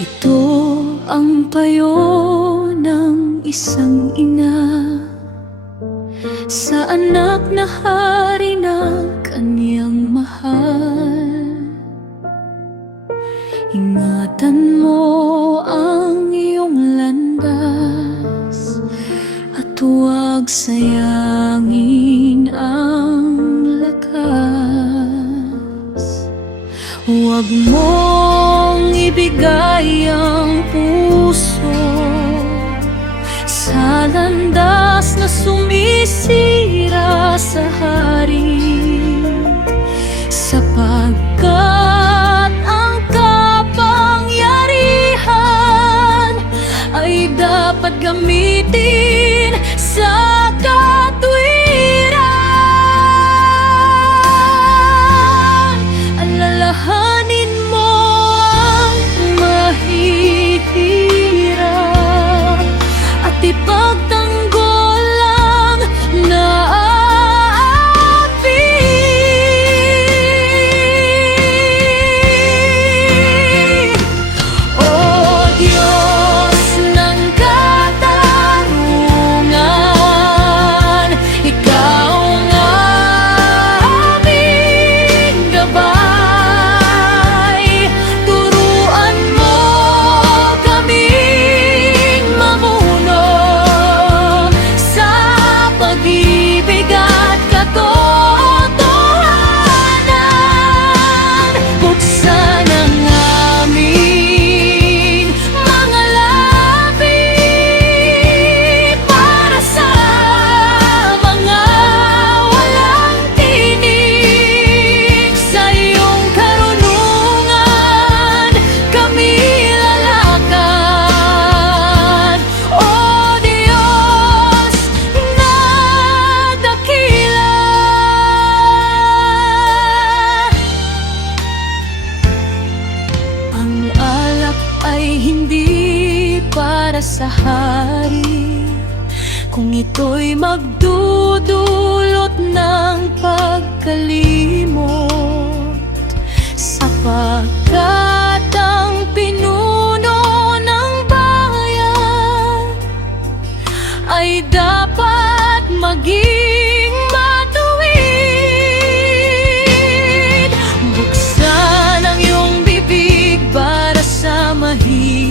Ito ang payo ng isang ina sa anak na hari ng kanyang mahal. Ingatan mo ang iyong landas at huwag sayangin ang lakas. Huwag mong ibigay ang puso sa landas na sumisira sa hari, sapagkat ang kapangyarihan ay dapat gamitin sa katwiran. Alalahanin mo ang mahihirap at ipagtanggol ang naapi. O Diyos ng katarungan, Ikaw nga aming gabay. Turuan mo kaming mamuno sa pag-ibig at katotohanan. Buksan ang aming mga labi para sa mga walang tinig. Sa iyong karunungan kami lalakad, O Diyos na dakila. Ang alak ay hindi para sa hari kung ito'y magdudulot ng pagkalimot, sapagkat ang pinuno ng bayan ay dapat maging matuwid. Buksan ang iyong bibig para sa mahirap